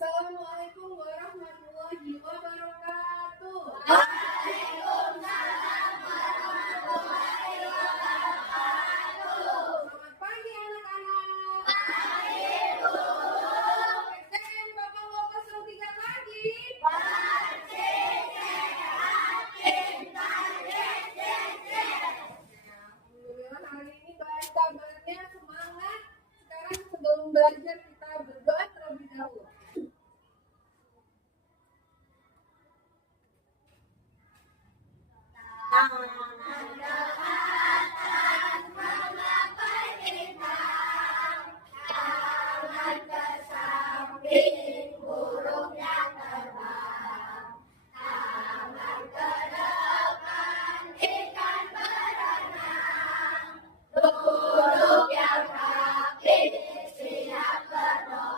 Assalamualaikum warahmatullahi wabarakatuh. Waalaikumsalam warahmatullahi wabarakatuh. Selamat pagi anak-anak. Pagi, Bu. STM Bapak mau pasang 3 lagi. Bersih, sehat, pintar, cerdas. Alhamdulillah hari ini baik kabarnya, semangat. Sekarang sebelum belajar kita berdoa terlebih dahulu. Burung yang terbang, tangan ke depan, ikan berenang, duduk yang rapi, siap berdoa.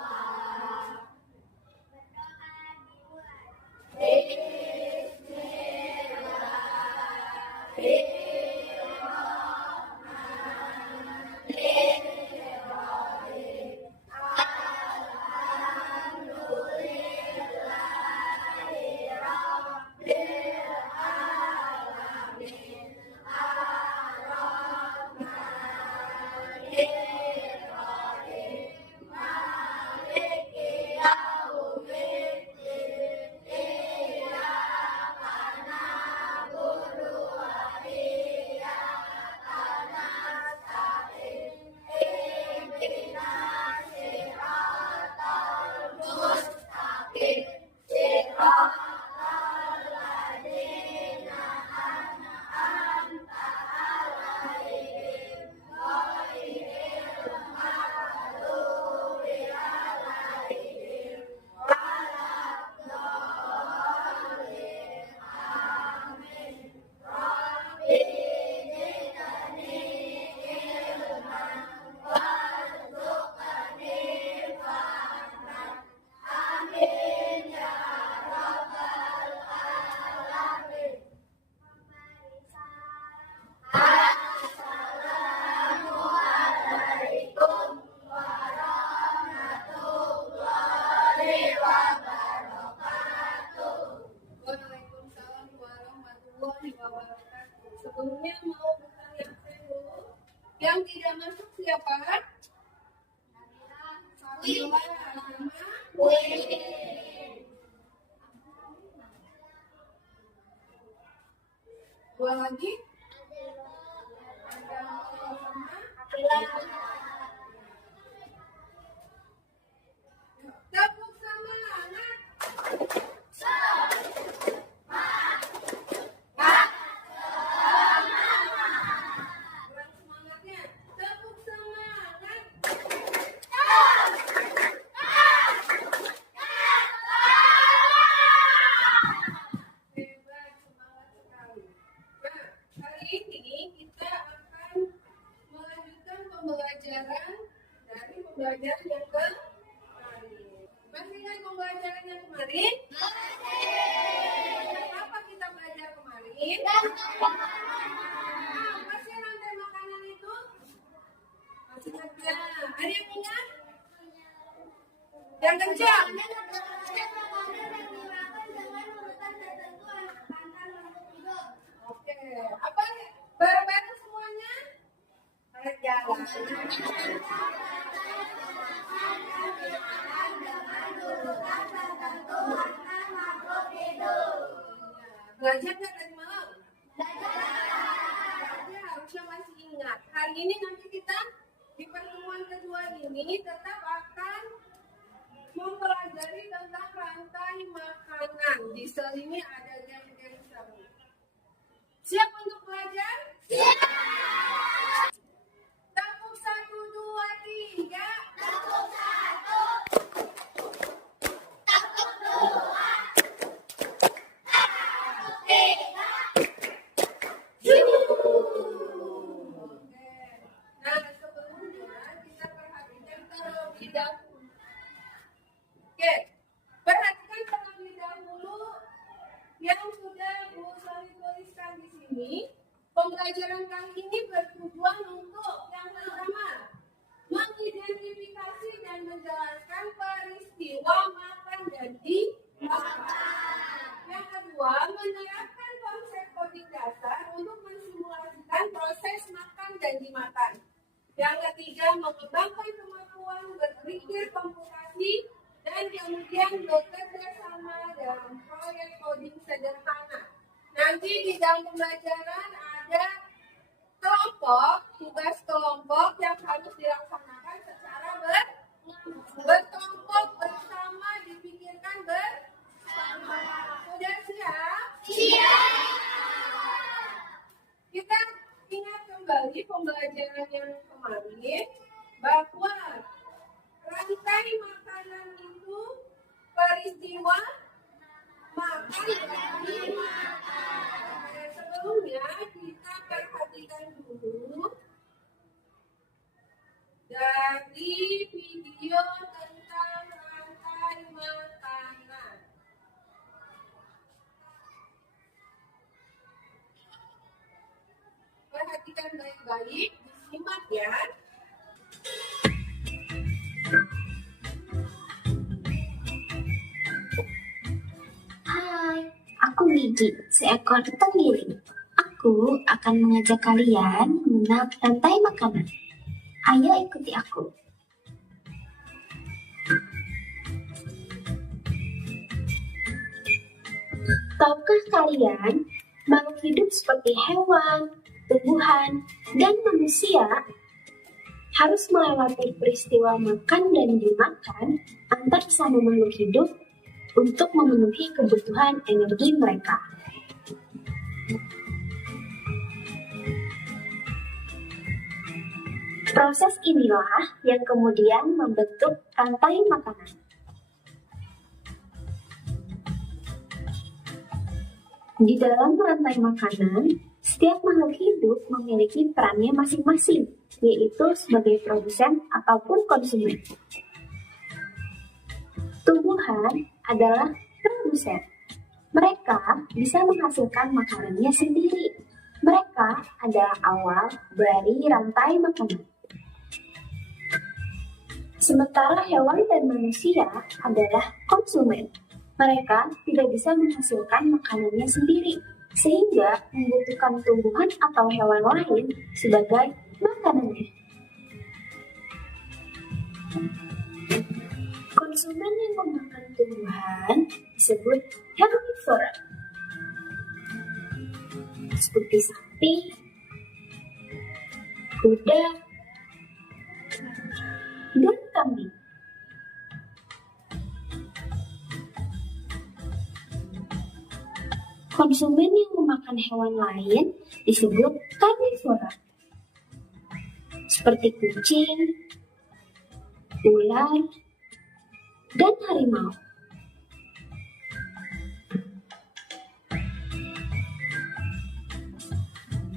Waalaikumsalam warahmatullahi wabarakatuh. Sebelumnya mau bertanya dulu. Yang tidak masuk siapa? Sabila sama dua lagi. Ada sama tepuk semangat. Kurang semangatnya. Tepuk semangat. Hebat, semangat sekali. Nah, hari ini kita akan melanjutkan pembelajaran dari pembelajaran yang kemarin. Masih ingat pembelajaran yang kemarin? Apa kita belajar kemarin? Apa sih rantai makanan itu? Masih ada. Ada yang ingat? Yang kencang. Oke. Apa? Bareng-bareng semuanya? Jalan. Belajar nggak tadi malam? Berarti harusnya masih ingat. Hari ini nanti kita di pertemuan kedua ini tetap akan mempelajari tentang rantai makanan. Di sel ini ada geng-geng seru. Siap untuk belajar? Siap. Tepuk 1, 2, 3. Tepuk 1, tepuk 2, tepuk 3. Oke. Nah, sebelumnya kita perhatikan terlebih dahulu. Oke. Perhatikan terlebih dahulu yang sudah Bu Sari tuliskan di sini. Pembelajaran kali ini bertujuan dan dimakan. Yang ketiga, mengembangkan kemampuan berpikir komputasi dan kemudian bekerja sama dalam proyek coding sederhana. Nanti di dalam pembelajaran ada kelompok, tugas kelompok yang harus dilaksanakan secara berkelompok bersama, dipikirkan bersama. Sudah siap? Siap. Kita ingat kembali pembelajaran yang kemarin bahwa rantai makanan itu peristiwa makan dari makan. Sebelumnya kita perhatikan dulu dari video tentang rantai makanan. Perhatikan baik-baik, disimak ya. Hai, aku Gigi, seekor tenggiri. Aku akan mengajak kalian mengenal rantai makanan. Ayo ikuti aku. Tahukah kalian, makhluk hidup seperti hewan, tumbuhan, dan manusia harus melewati peristiwa makan dan dimakan antar sama makhluk hidup untuk memenuhi kebutuhan energi mereka. Proses inilah yang kemudian membentuk rantai makanan. Di dalam rantai makanan, setiap makhluk hidup memiliki perannya masing-masing, yaitu sebagai produsen ataupun konsumen. Tumbuhan adalah produsen. Mereka bisa menghasilkan makanannya sendiri. Mereka adalah awal dari rantai makanan. Sementara hewan dan manusia adalah konsumen. Mereka tidak bisa menghasilkan makanannya sendiri, sehingga membutuhkan tumbuhan atau hewan lain sebagai makanannya. Konsumen yang memakan tumbuhan disebut herbivora, seperti sapi, kuda, dan kambing. Konsumen yang memakan hewan lain disebut karnivora, seperti kucing, ular, dan harimau.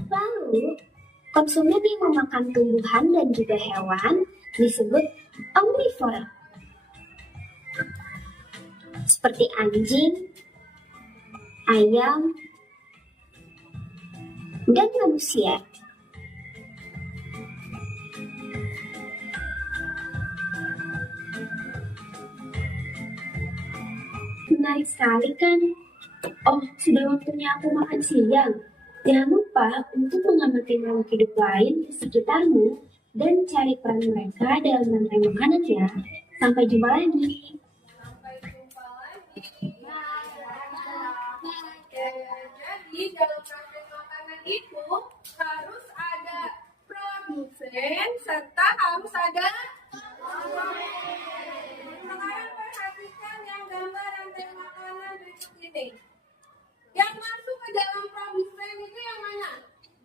Lalu, konsumen yang memakan tumbuhan dan juga hewan disebut omnivora, seperti anjing, ayam, dan manusia. Menarik sekali kan? Oh, sudah waktunya aku makan siang. Jangan lupa untuk mengamati makhluk hidup lain di sekitarmu dan cari peran mereka dalam rantai makanan ya. Sampai jumpa lagi. Sampai jumpa lagi. Jadi dalam rantai makanan itu harus ada produsen serta harus ada konsumen. Sekarang perhatikan yang gambar rantai makanan berikut ini. Yang masuk ke dalam produsen itu yang mana?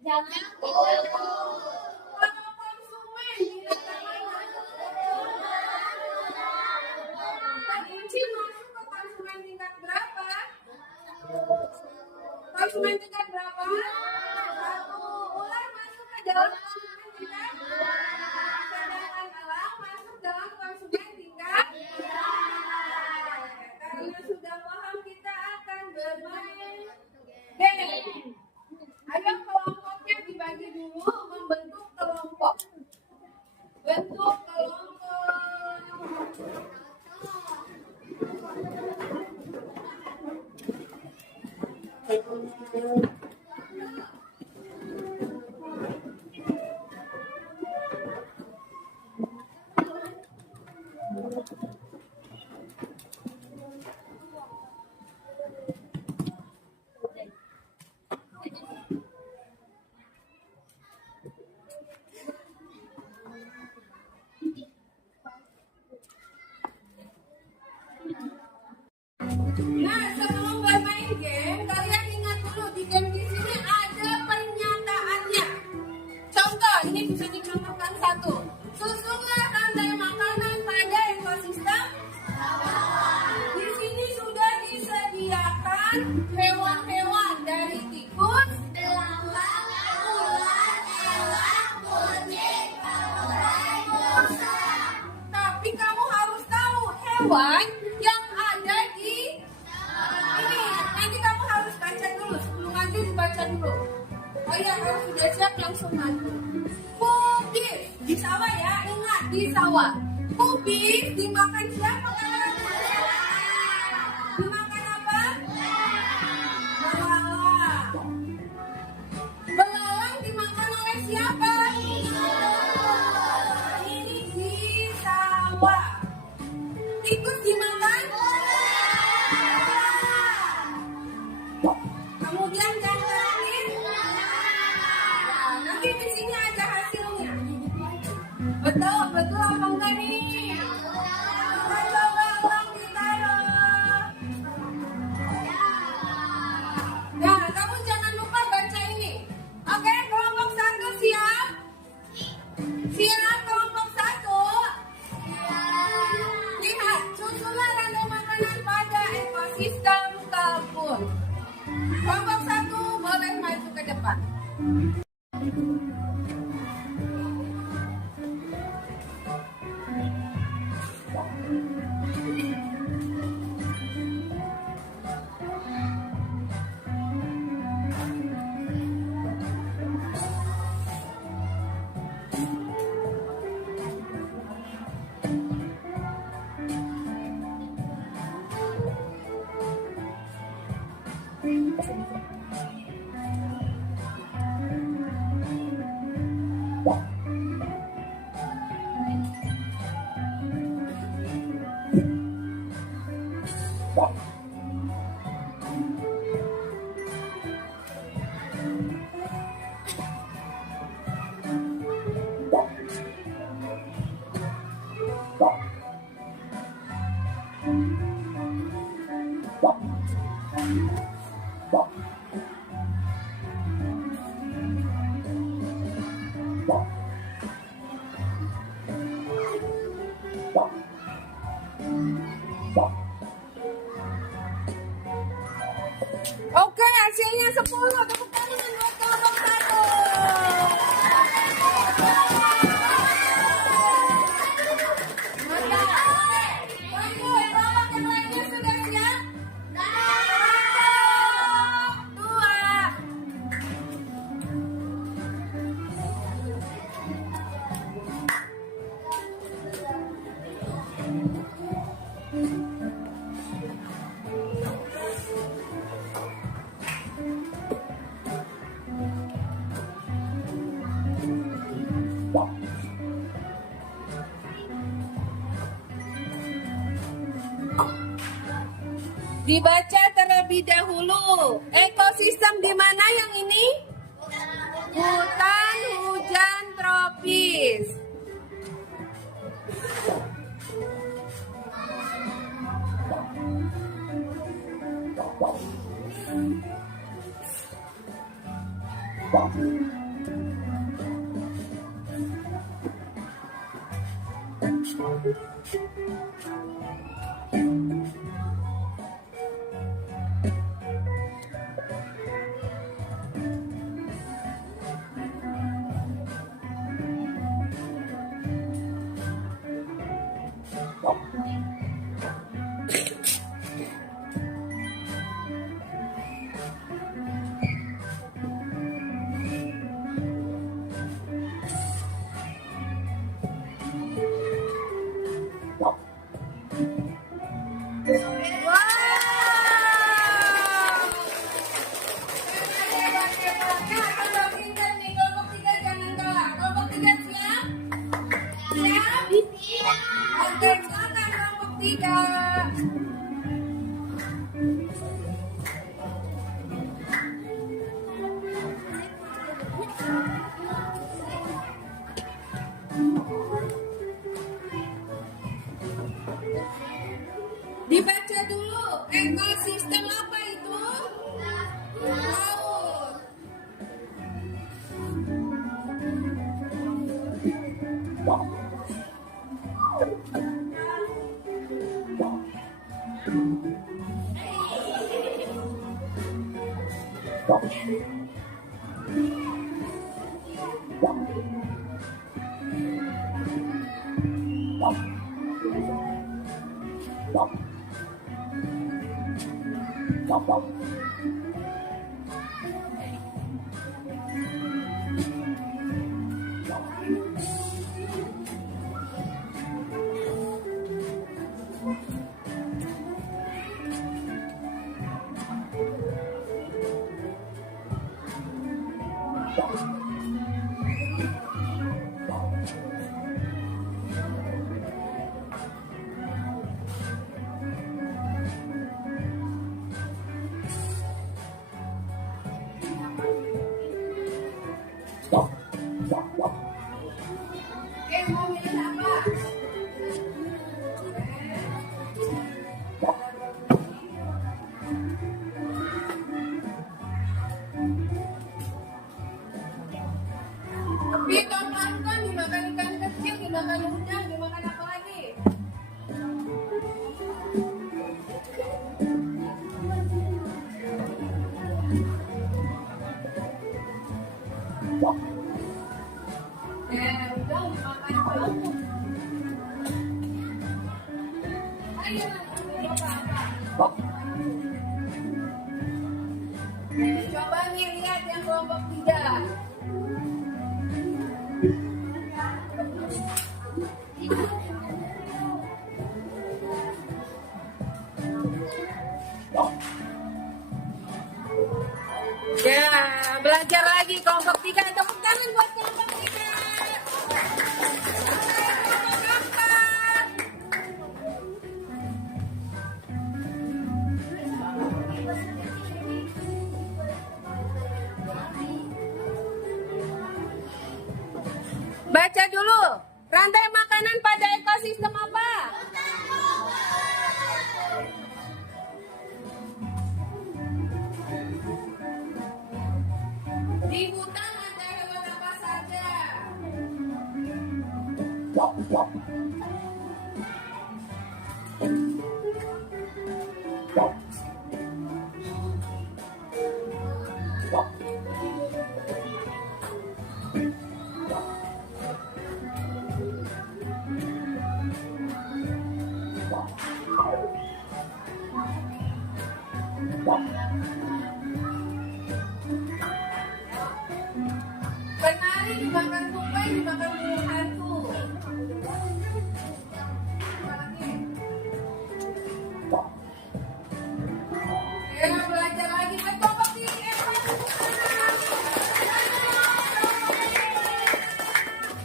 Jangan Kalau konsumen di rantai mana? Kunci masuk ke konsumen tingkat berapa? Konsumen tingkat berapa? Satu. Ular masuk ke dalam konsumen tingkat dua. Sedangkan elang masuk dalam konsumen tingkat tiga. Karena sudah paham, kita akan bermain game. Ayo kelompoknya dibagi dulu membentuk kehidupan yang ada di ini. Nanti kamu harus baca dulu, sebelum nanti dibaca dulu. Oh iya, kalau sudah siap langsung maju. Kubis di sawah ya, ingat di sawah. Kubis dimakan siapa? Dimakan apa? Belalang. Belalang dimakan oleh siapa? Ini di sawah. Tikus dimakan? Kemudian yang terakhir, nah, nanti di sini ada hasilnya. Betul, betul apa enggak nih? Coba ulang ditaruh. Nah, kamu jangan lupa baca ini. Oke, kelompok 1 siap? Siap kelompok 1? Lihat, susunan rantai makanan pada ekosistem kebun. Kelompok 1 boleh maju ke depan. Oke, hasilnya 10. Tepuk tangan buat kelompok 1. Bagus, kelompok yang lainnya sudah siap? Kelompok 2. Dibaca terlebih dahulu. Ekosistem di mana yang ini? Hutan hujan tropis. Oke, silakan kelompok 3. Dibaca dulu, ekosistem apa itu? Laut. Oke, mau milih apa? Tapi tomat kan dimakan ikan kecil, dimakan udang, dimakan apa lagi? Udang dimakan bambu. Ayo, coba apa? Coba nih lihat yang kelompok 3. Ya, belajar lagi kelompok 3. Tepuk tangan buat kelompok 3. Baca dulu. Rantai makanan pada ekosistem apa? Di hutan ada hewan apa saja? Kenari dimakan tupai, dimakan burung hantu. Apa lagi? Ya, belajar lagi. Kelompok 3.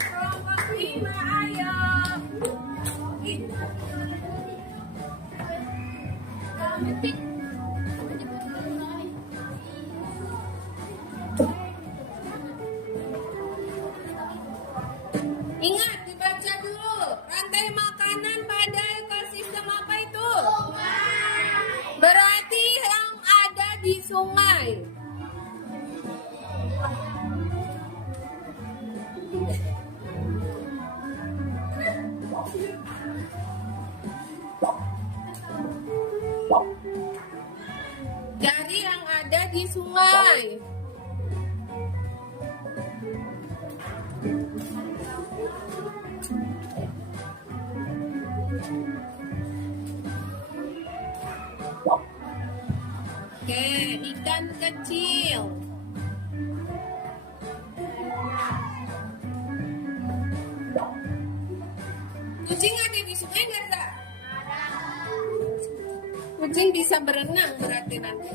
Kelompok 5, ayo. Ingat, dibaca dulu. Rantai makanan pada ekosistem apa itu? Berarti yang ada di sungai. Jadi yang ada di sungai. Oke, ikan kecil. Kucing ada di sungai nggak, Za? Kucing bisa berenang berarti nanti.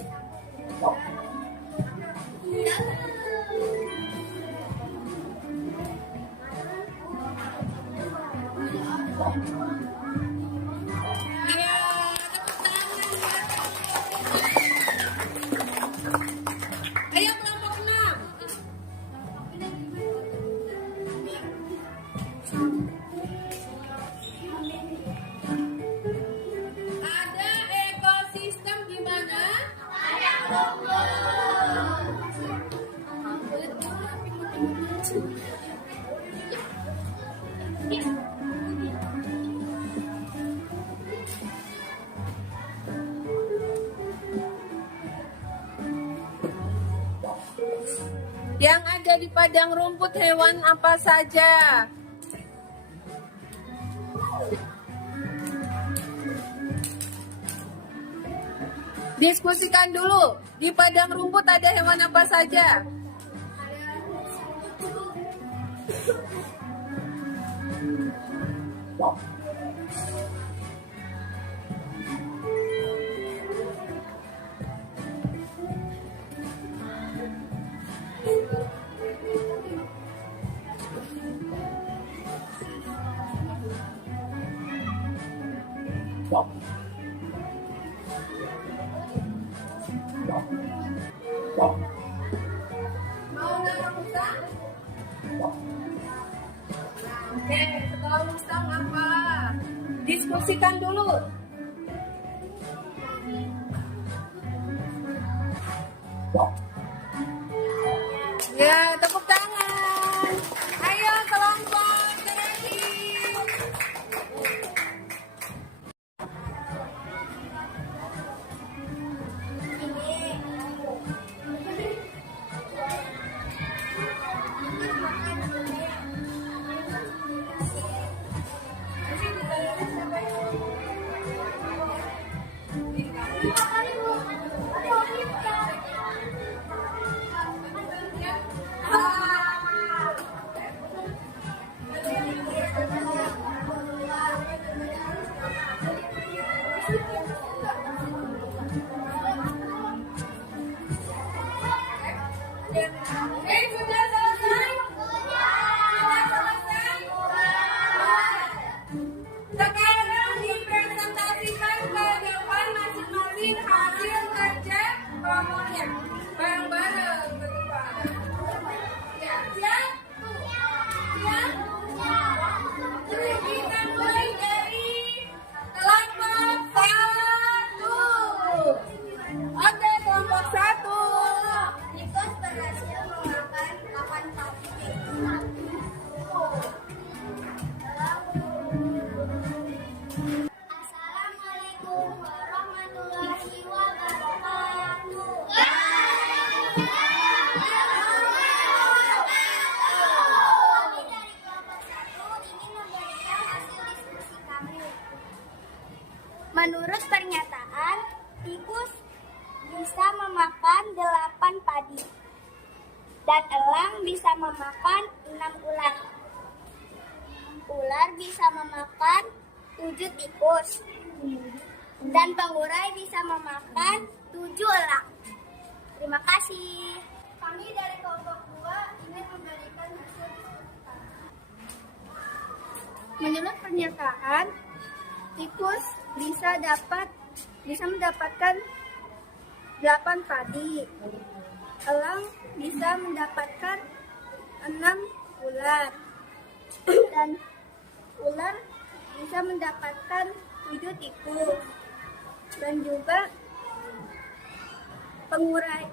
Ya, tepuk tangan buat kelompok 5. Ayo kelompok 6. Ada ekosistem di mana? Yang ada di padang rumput hewan apa saja? Diskusikan dulu, di padang rumput ada hewan apa saja? Mau naruh musang? Oke, setelah musang apa? Diskusikan dulu. Ya, tepuk tangan. Ayo kelompok kreatif. Sudah selesai? Sudah selesai? Sekarang dipresentasikan ke depan masing-masing hasil kerja kelompoknya. Bareng-bareng ke depan. Ya, siap? Siap? Kita mulai dari kelompok 1. Oke, kelompok 1. Tikus berhasil memakan 8 pagi. Assalamualaikum warahmatullahi wabarakatuh. Kami dari kelompok 1 ingin memberikan hasil diskusi kami. Menurut pernyataan, tikus bisa memakan 8 padi dan elang bisa memakan 6 ular. Ular bisa memakan 7 tikus dan pengurai bisa memakan 7 elang. Terima kasih. Kami dari kelompok 2 ingin memberikan hasil diskusi kami. Menurut pernyataan, tikus bisa mendapatkan 8 padi. Elang bisa mendapatkan 6 ular. Dan ular bisa mendapatkan 7 tikus. Dan juga pengurai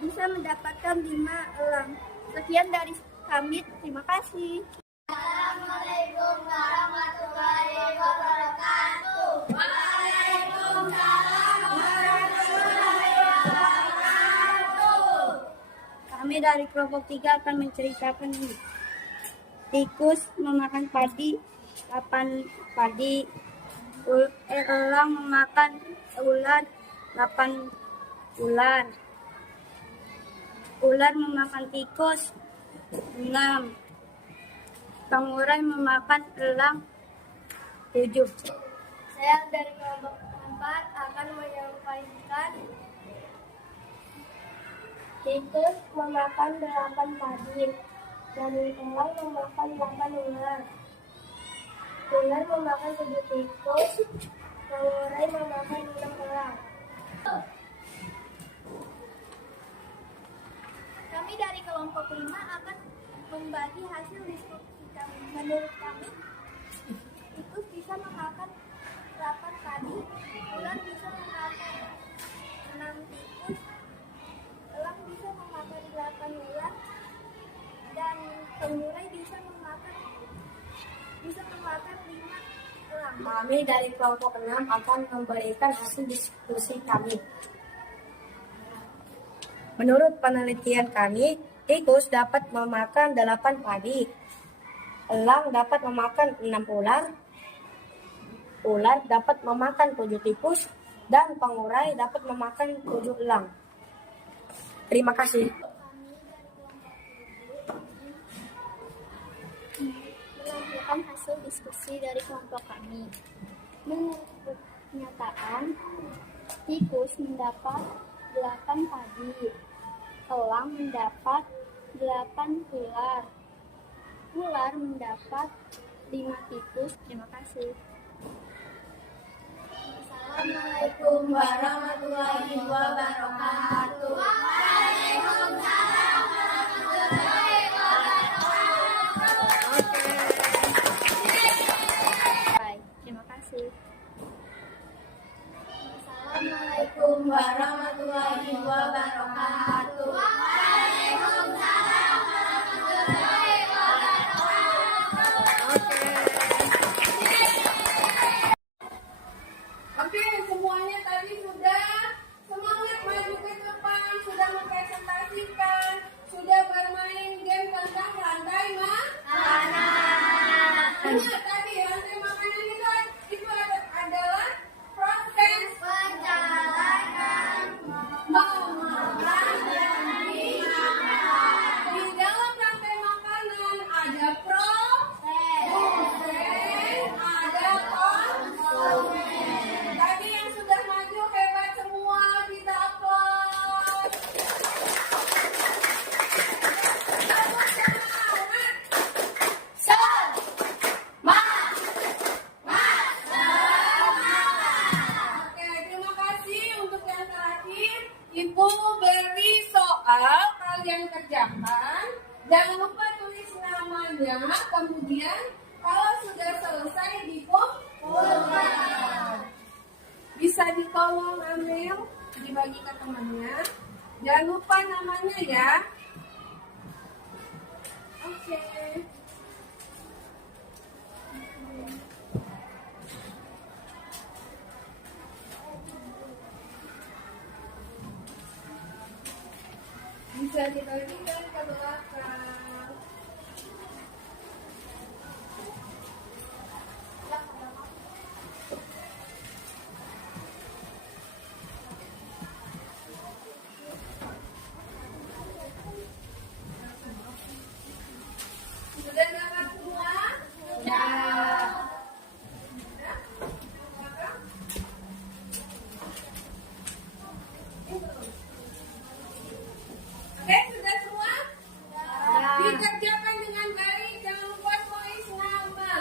bisa mendapatkan 5 elang. Sekian dari kami. Terima kasih. Assalamualaikum warahmatullahi wabarakatuh. Waalaikumsalam warahmatullahi wabarakatuh. Kami dari kelompok 3 akan menceritakan ini. Tikus memakan padi, 8 padi. Elang memakan ular, 8 ular. Ular memakan tikus, 6. Pengurai memakan elang, 7. Saya dari kelompok 4 akan menyampaikan tikus memakan 8 padi dan elang memakan 8 ular. Ular memakan 7 tikus, pengurai memakan 6 elang. Kami dari kelompok 5 akan membagi hasil diskusi kami. Menurut kami, tikus bisa memakan 8 padi, ular bisa memakan 6 tikus, elang bisa memakan 8 ular, dan pengurai bisa memakan 5 elang. Kami dari kelompok 6 akan memberikan hasil diskusi kami. Menurut penelitian kami, tikus dapat memakan 8 padi, elang dapat memakan 6 ular, ular dapat memakan 7 tikus, dan pengurai dapat memakan 7 elang. Terima kasih. Menampilkan hasil diskusi dari kelompok kami. Menurut pernyataan, tikus mendapat 8 padi, elang mendapat 8 ular, ular mendapat 5 tikus. Terima kasih. Assalamualaikum warahmatullahi wabarakatuh. Waalaikumsalam warahmatullahi wabarakatuh. Baik, terima kasih. Assalamualaikum warahmatullahi wabarakatuh. Waalaikumsalam warahmatullahi wabarakatuh. Oke, semuanya tadi sudah semangat maju ke depan, sudah mempresentasikan, sudah bermain game tentang rantai makanan. Ingat tadi rantai makanan itu adalah proses perjalanan memakan dan dimakan. Di dalam rantai makanan ada produsen, ada konsumen. Tadi yang sudah maju hebat semua, kita aplaus. Oke, terima kasih untuk yang terakhir. Ibu beri soal, kalian kerjakan. Jangan lupa tulis namanya, kemudian kalau sudah selesai dikumpulkan. Bisa ditolong ambil, dibagi ke temannya. Jangan lupa namanya ya. Oke. Bisa dibagikan ke belakang. Sudah dapat semua? Sudah. Oke, sudah semua? Dikerjakan dengan baik, jangan lupa tulis nama.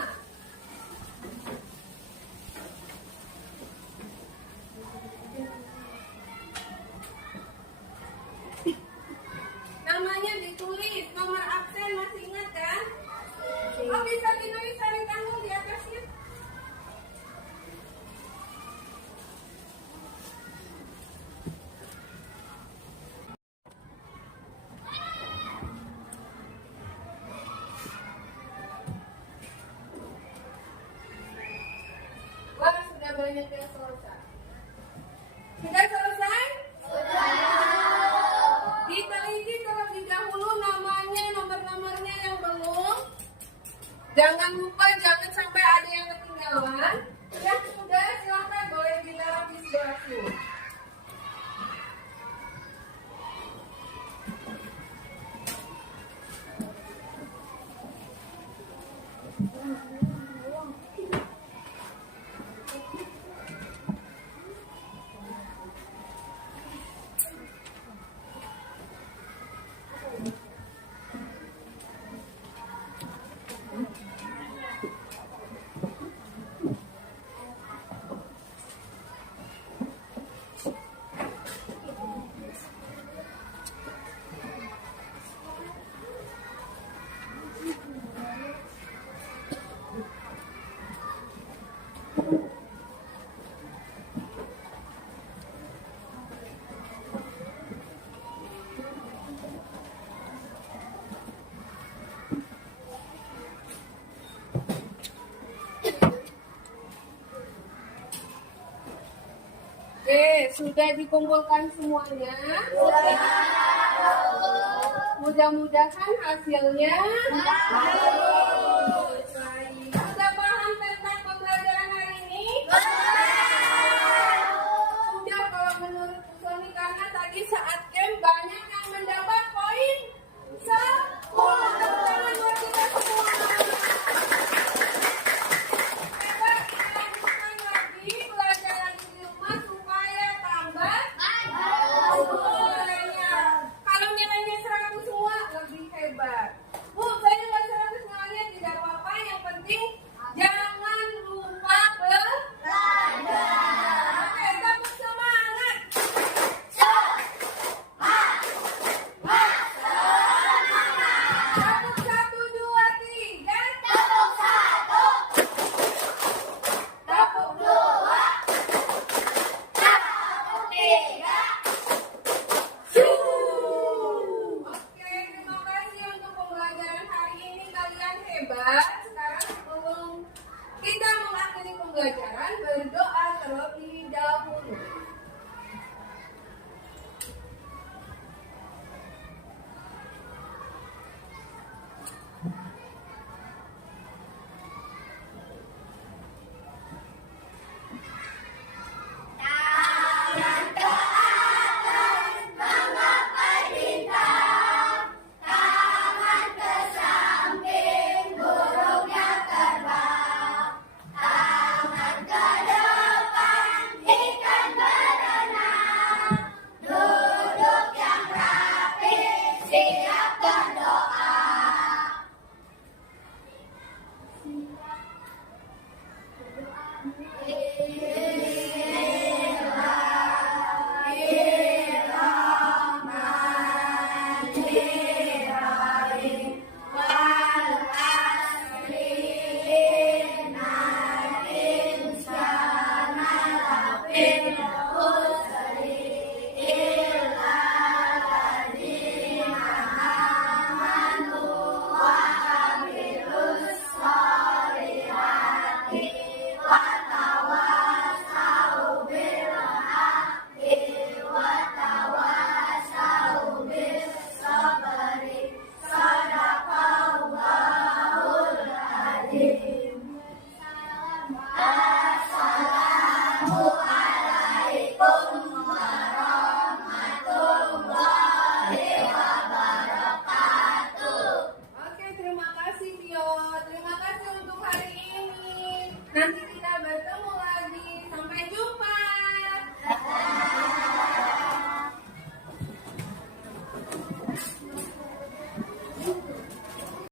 Namanya ditulis, nomor absen masih ingat kan? Oh, bisa ditulis tarik tanggung di atasnya. Wah, sudah banyak yang selesai. Sudah selesai? Diteliti terlebih dahulu namanya, nomor-nomornya yang belum. Jangan lupa, jangan sampai ada yang ketinggalan. Yang sudah, silakan boleh ditaruh di sebelah sini. Oke, sudah dikumpulkan semuanya. Mudah-mudahan hasilnya bagus. Sudah paham tentang pembelajaran hari ini? bebas. Sekarang sebelum kita mengakhiri pembelajaran, berdoa terlebih dahulu.